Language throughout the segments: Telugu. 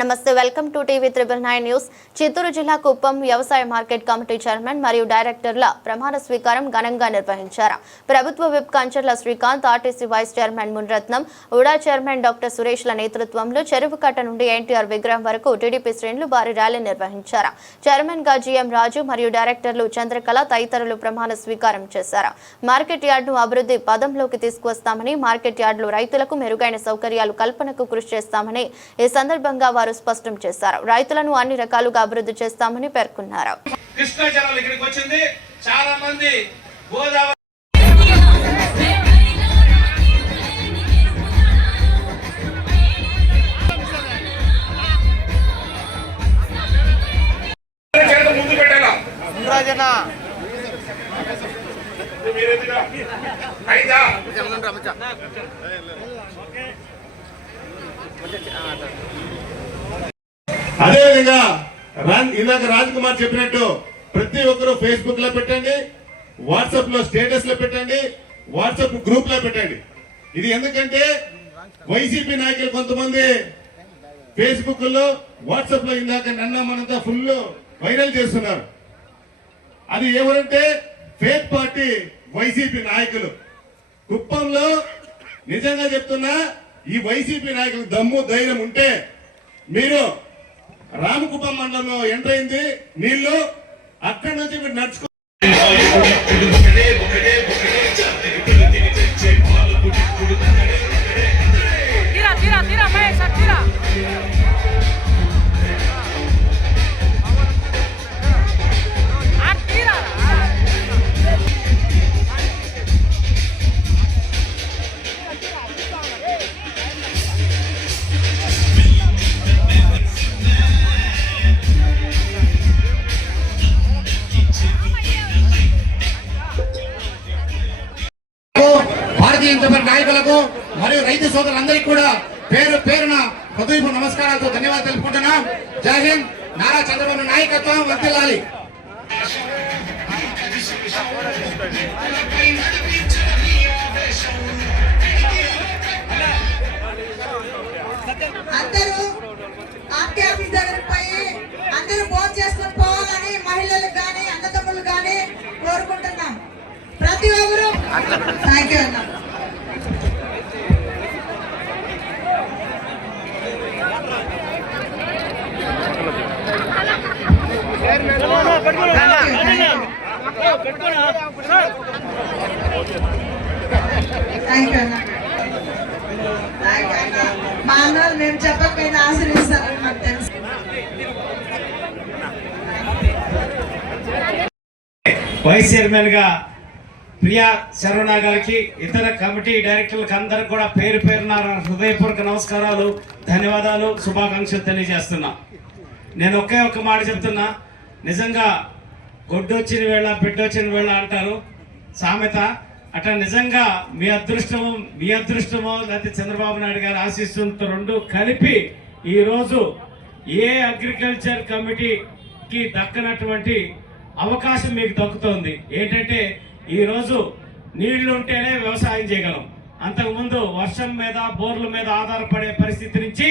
నమస్తే welcome to TV triple nine news. Chittoor జిల్లా కుప్పం వ్యవసాయ మార్కెట్ కమిటీ చైర్మన్ మరియు డైరెక్టర్ల ప్రమాణ స్వీకారం ఘనంగా నిర్వహించారు. ప్రభుత్వ whip Kancharla Srikanth RTC vice chairman Munratnam UDA chairman doctor సురేష్ల నేతృత్వంలో చెరువు కట్ట నుండి ఎన్టీఆర్ విగ్రహం వరకు టీడీపీ శ్రేణులు భారీ ర్యాలీ నిర్వహించారు. చైర్మన్గా జీఎం రాజు మరియు డైరెక్టర్లు చంద్రకళ తదితరులు ప్రమాణ స్వీకారం చేశారు. మార్కెట్ యార్డును అభివృద్ధి పదంలోకి తీసుకువస్తామని మార్కెట్ యార్డులో రైతులకు మెరుగైన సౌకర్యాలు కల్పనకు కృషి చేస్తామని ఈ సందర్భంగా వారు స్పష్టం చేశారు. రైతులను అన్ని రకాలుగా అభివృద్ధి చేస్తామని పేర్కొన్నారు. కృష్ణా జలాలు ఇక్కడికి వచ్చింది. చాలా మంది గోదావరి చేత ముందు పెట్టాలా రాజన్న మీరెందుకు? ఐదా అదేవిధంగా ఇందాక రాజ్ కుమార్ చెప్పినట్టు ప్రతి ఒక్కరూ ఫేస్బుక్లో పెట్టండి వాట్సాప్లో స్టేటస్లో పెట్టండి వాట్సాప్ గ్రూప్లో పెట్టండి. ఇది ఎందుకంటే వైసీపీ నాయకులు కొంతమంది ఫేస్బుక్లో వాట్సాప్లో ఇందాక నన్న మనంతా ఫుల్ వైరల్ చేస్తున్నారు. అది ఎవరంటే ఫేక్ పార్టీ వైసీపీ నాయకులు. కుప్పంలో నిజంగా చెప్తున్నా ఈ వైసీపీ నాయకులు దమ్ము ధైర్యం ఉంటే మీరు రామకుప్పం మండలంలో ఎంటర్ అయింది. నీళ్ళు అక్కడి నుంచి మీరు నడుచుకో నాయకులకు మరియు రైతు సోదరులందరికీ కూడా పేరు పేరున హృదయపు నమస్కారాలతో ధన్యవాదాలు తెలుపుకుంటున్నాం. జై హింద్. నారా చంద్రబాబు నాయకత్వం వర్తిల్లాలి. అందరూ ఆర్టీ ఆఫీస్ దగ్గరకు పోయి అందరూ భోజనం చేసుకొని పోవాలని మహిళలకు కానీ అన్నదమ్ములు కానీ కోరుకుంటున్నాం. ప్రతి ఒక్కరు థ్యాంక్ యూ అన్న. మా అన్నలు మేము చెప్పకపోయినా ఆశ్రయిస్తారని మాకు తెలుసు వైస్ చైర్మన్గా ప్రియా శరవణ గారికి ఇతర కమిటీ డైరెక్టర్లకు అందరికి కూడా పేరు పేరున హృదయపూర్వక నమస్కారాలు ధన్యవాదాలు శుభాకాంక్షలు తెలియజేస్తున్నా. నేను ఒకే ఒక్క మాట చెప్తున్నా. నిజంగా గొడ్డొచ్చిన వేళ బిడ్డొచ్చిన వేళ అంటారు. సామెత అట్లా నిజంగా మీ అదృష్టము మీ అదృష్టమో లేకపోతే చంద్రబాబు నాయుడు గారు ఆశిస్తుంతో రెండు కలిపి ఈరోజు ఏ అగ్రికల్చర్ కమిటీకి దక్కనటువంటి అవకాశం మీకు దక్కుతోంది? ఏంటంటే ఈరోజు నీళ్ళు ఉంటేనే వ్యవసాయం చేయగలం. అంతకుముందు వర్షం మీద బోర్ల మీద ఆధారపడే పరిస్థితి నుంచి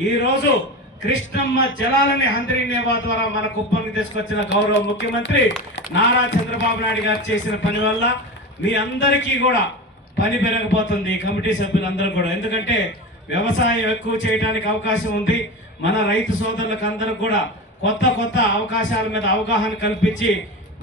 ఈరోజు కృష్ణమ్మ జలాలని హంద్రీ నేవా ద్వారా మన కుప్పంకి తీసుకొచ్చిన గౌరవ ముఖ్యమంత్రి నారా చంద్రబాబు నాయుడు గారు చేసిన పని వల్ల మీ అందరికీ కూడా పని పెరగబోతుంది కమిటీ సభ్యులందరూ కూడా. ఎందుకంటే వ్యవసాయం ఎక్కువ చేయడానికి అవకాశం ఉంది. మన రైతు సోదరులకు అందరూ కూడా కొత్త కొత్త అవకాశాల మీద అవగాహన కల్పించి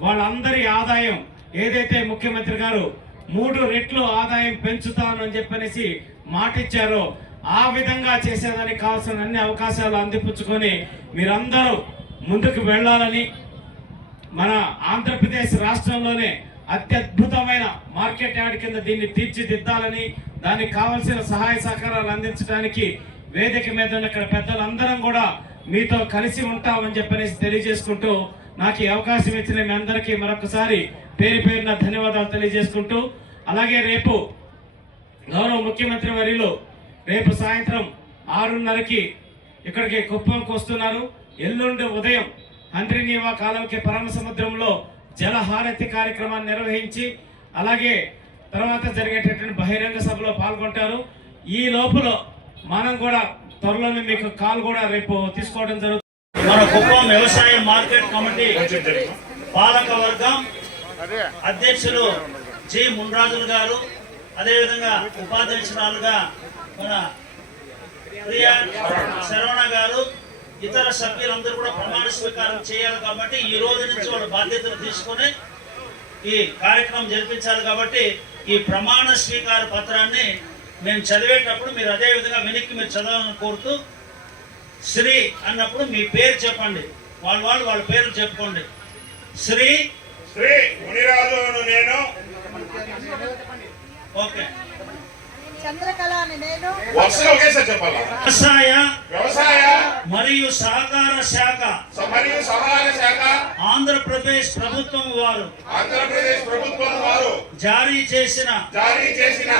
వాళ్ళందరి ఆదాయం ఏదైతే ముఖ్యమంత్రి గారు మూడు రెట్లు ఆదాయం పెంచుతాను అని చెప్పనేసి మాటిచ్చారో ఆ విధంగా చేసేదానికి కావాల్సిన అన్ని అవకాశాలు అందిపుచ్చుకొని మీరందరూ ముందుకు వెళ్ళాలని మన ఆంధ్రప్రదేశ్ రాష్ట్రంలోనే అత్యద్భుతమైన మార్కెట్ యార్డ్ కింద దీన్ని తీర్చిదిద్దాలని దానికి కావలసిన సహాయ సహకారాలు అందించడానికి వేదిక మీద ఉన్న ఇక్కడ పెద్దలందరం కూడా మీతో కలిసి ఉంటామని చెప్పనేసి తెలియజేసుకుంటూ నాకు ఈ అవకాశం ఇచ్చిన మీ అందరికీ మరొకసారి పేరు పేరున ధన్యవాదాలు తెలియజేసుకుంటూ అలాగే రేపు గౌరవ ముఖ్యమంత్రి వర్యులు రేపు సాయంత్రం ఆరున్నరకి ఇక్కడికి కుప్పంకి వస్తున్నారు ఎల్లుండి ఉదయం అంద్రినీవా కాలంకి పరమ సముద్రంలో జలహారతి కార్యక్రమాన్ని నిర్వహించి అలాగే తర్వాత జరిగేటటువంటి బహిరంగ సభలో పాల్గొంటారు. ఈ లోపల మనం కూడా త్వరలోనే మీకు కాల్ కూడా రేపు తీసుకోవడం జరుగుతుంది. మన కుప్పం వ్యవసాయ మార్కెట్ కమిటీ పాలక వర్గం అధ్యక్షులు జి మున్రాజులు గారు అదేవిధంగా ఉపాధ్యక్షురాలుగా మన ప్రియా శరవణ గారు ఇతర సభ్యులందరూ కూడా ప్రమాణ స్వీకారం చేయాలి కాబట్టి ఈ రోజు నుంచి వాళ్ళ బాధ్యతలు తీసుకొని ఈ కార్యక్రమం జరిపించాలి కాబట్టి ఈ ప్రమాణ స్వీకార పత్రాన్ని మేము చదివేటప్పుడు మీరు అదే విధంగా వెనక్కి మీరు చదవాలని కోరుతూ శ్రీ అన్నప్పుడు మీ పేరు చెప్పండి. వాళ్ళ వాళ్ళు వాళ్ళ పేర్లు చెప్పుకోండి. శ్రీ శ్రీ మునిరాజు నేను ఓకే చంద్రకళ అని నేను వరుసగా ఒకేసారి చెప్పాలా వ్యవసాయ వ్యవసాయ మరియు సహకార శాఖ. మరియు సహాయ శాఖ. ఆంధ్రప్రదేశ్ ప్రభుత్వం వారు ఆంధ్రప్రదేశ్ ప్రభుత్వం వారు జారీ చేసిన జారీ చేసిన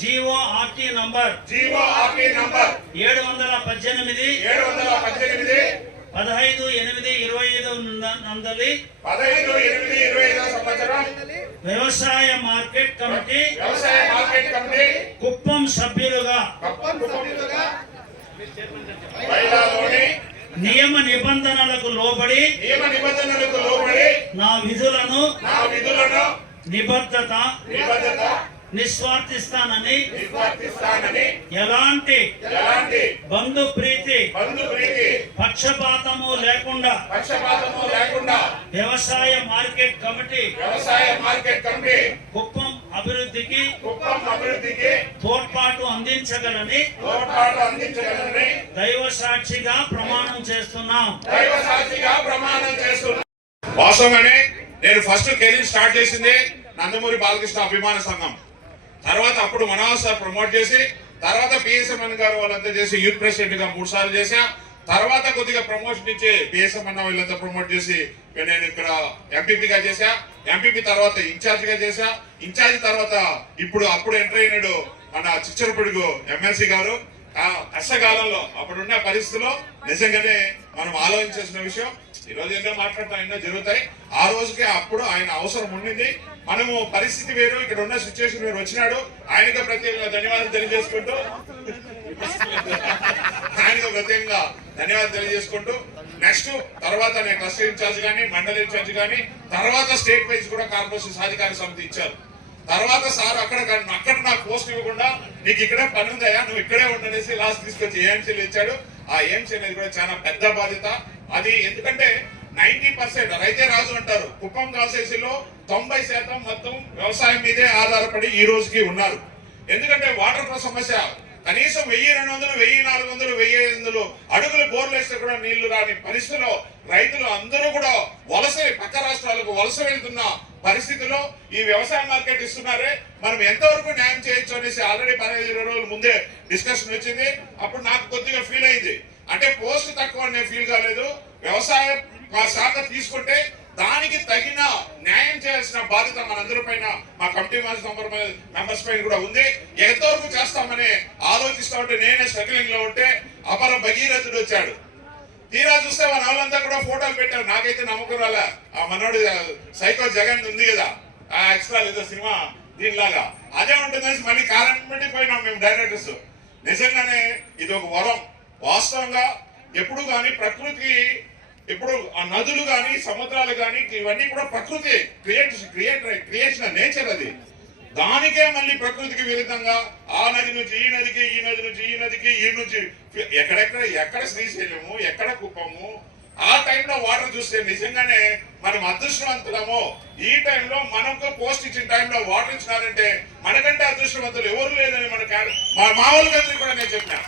GO RT number GO RT number ఏడు వందల పద్దెనిమిది ఏడు వందల పద్దెనిమిది పదహైదు ఎనిమిది ఇరవై ఐదు నందలి పదహైదు ఎనిమిది ఇరవై ఐదో సంవత్సరం వ్యవసాయ మార్కెట్ కమిటీ వ్యవసాయ మార్కెట్ కమిటీ కుప్పం సభ్యులుగా కప్పం బయలాలోని నియమ నిబంధనలకు లోబడి నియమ నిబంధనలకు లోబడి నా విధులను నా విధులను నిబద్ధత నిబద్ధత నిస్వార్థిస్తానని నిర్వర్తిస్తానని ఎలాంటి ఎలాంటి బంధు ప్రీతి బంధు ప్రీతి పక్షపాతము లేకుండా పక్షపాతము లేకుండా వ్యవసాయ మార్కెట్ కమిటీ వ్యవసాయ మార్కెట్ కమిటీ కుప్పం అభివృద్ధికి కుప్పం అభివృద్ధికి తోడ్పాటు అందించగలని తోడ్పాటు అందించగలని దైవ సాక్షిగా ప్రమాణం చేస్తున్నాం. దైవ సాక్షిగా ప్రమాణం చేస్తున్నా. వాస్తవమే నేను ఫస్ట్ కెరీర్ స్టార్ట్ చేసింది నందమూరి బాలకృష్ణ అభిమాన సంఘం. తర్వాత అప్పుడు మనోహర్ సార్ ప్రమోట్ చేసి తర్వాత పిఎస్ఎంఎన్ గారు వాళ్ళంతా చేసి యూత్ ప్రెసిడెంట్గా మూడు సార్లు చేసా తర్వాత కొద్దిగా ప్రమోషన్ ఇచ్చి పిఎస్ఎంఎన్ వీళ్ళంతా ప్రమోట్ చేసి నేను ఇక్కడ ఎంపీపీగా చేశా. ఎంపీపీ తర్వాత ఇన్ఛార్జ్గా చేశా. ఇన్ఛార్జ్ తర్వాత ఇప్పుడు అప్పుడు ఎంటర్ అయినాడు మన చిచ్చరపిడుగు ఎమ్మెల్సీ గారు. ఆ కష్టకాలంలో అప్పుడున్న పరిస్థితిలో నిజంగానే మనం ఆలోచించాల్సిన విషయం ఈ రోజు ఎన్నో మాట్లాడటం ఎన్నో జరుగుతాయి. ఆ రోజుకే అప్పుడు ఆయన అవసరం ఉండింది. మనము పరిస్థితి వేరు ఇక్కడ ఉన్న సిచ్యువేషన్ వేరు. వచ్చినాడు ఆయనకు ప్రత్యేకంగా ధన్యవాదాలు తెలియజేసుకుంటూ ఆయనకు ప్రత్యేకంగా ధన్యవాదాలు తెలియజేసుకుంటూ నెక్స్ట్ తర్వాత నేను క్లస్టర్ ఇన్ఛార్జ్ కానీ మండలి ఇన్ఛార్జ్ కానీ తర్వాత స్టేట్ వైజ్ కూడా కార్పొరేషన్ సాధికార సమితి ఇచ్చారు. తర్వాత సార్ అక్కడ అక్కడ నాకు పోస్ట్ ఇవ్వకుండా నీకు ఇక్కడే పని ఉందయా నువ్వు ఇక్కడే ఉండనేసి లాస్ట్ తీసుకొచ్చి ఏఎంసీలు ఇచ్చాడు. ఆ ఏఎంసీ అనేది కూడా చాలా పెద్ద బాధ్యత. అది ఎందుకంటే నైన్టీ పర్సెంట్ రైతే రాజు అంటారు కుప్పం కాసేసీలో తొంభై శాతం మొత్తం వ్యవసాయం మీదే ఆధారపడి ఈ రోజుకి ఉన్నారు. ఎందుకంటే వాటర్ సమస్య కనీసం వెయ్యి రెండు వందలు వెయ్యి నాలుగు వందలు వెయ్యి ఐదు వందలు అడుగులు బోర్లు వేస్తే కూడా నీళ్ళు రాని పరిస్థితిలో రైతులు అందరూ కూడా వలస పక్క రాష్ట్రాలకు వలస వెళ్తున్న పరిస్థితిలో ఈ వ్యవసాయ మార్కెట్ ఇస్తున్నారే. మనం ఎంతవరకు న్యాయం చేయొచ్చు అనేసి ఆల్రెడీ పదహైదు ఇరవై రోజుల ముందే డిస్కషన్ వచ్చింది. అప్పుడు నాకు కొద్దిగా ఫీల్ అయింది. అంటే పోస్ట్ తక్కువ నేను ఫీల్ కాలేదు. వ్యవసాయ మా శాఖ తీసుకుంటే దానికి తగిన న్యాయం చేయాల్సిన బాధ్యత మనందరి పైన మా కమిటీ మెంబర్స్ పైన కూడా ఉంది. ఎంతవరకు చేస్తామని ఆలోచిస్తా ఉంటే నేనే స్ట్రగ్లింగ్లో ఉంటే అపర భగీరథుడు వచ్చాడు. తీరా చూస్తే మన వాళ్ళంతా కూడా ఫోటోలు పెట్టారు. నాకైతే నమ్మకం రాలే. ఆ మనోడు సైకో జగన్ ఉంది కదా. ఆ ఎక్స్ట్రా ఏదో సినిమా దీనిలాగా. అదే ఉంటుందని మళ్ళీ కారణం పెట్టి పోయినాం మేము డైరెక్టర్స్. నిజంగానే ఇది ఒక వరం. వాస్తవంగా ఎప్పుడు కానీ ప్రకృతి ఇప్పుడు ఆ నదులు కానీ సముద్రాలు కానీ ఇవన్నీ కూడా ప్రకృతి క్రియేట్ క్రియేట్ క్రియేషన్ నేచర్ అది. దానికే మళ్ళీ ప్రకృతికి విరుద్ధంగా ఆ నది నుంచి ఈ నదికి ఈ నది నుంచి ఈ నదికి ఈ నుంచి ఎక్కడెక్కడ ఎక్కడ శ్రీశైలము ఎక్కడ కుప్పము? ఆ టైంలో వాటర్ చూస్తే నిజంగానే మనం అదృష్టవంతులము. ఈ టైంలో మనకు పోస్ట్ ఇచ్చిన టైంలో వాటర్ ఇచ్చినారంటే మనకంటే అదృష్టవంతులు ఎవరు లేదని మన మా కూడా నేను చెప్పినా.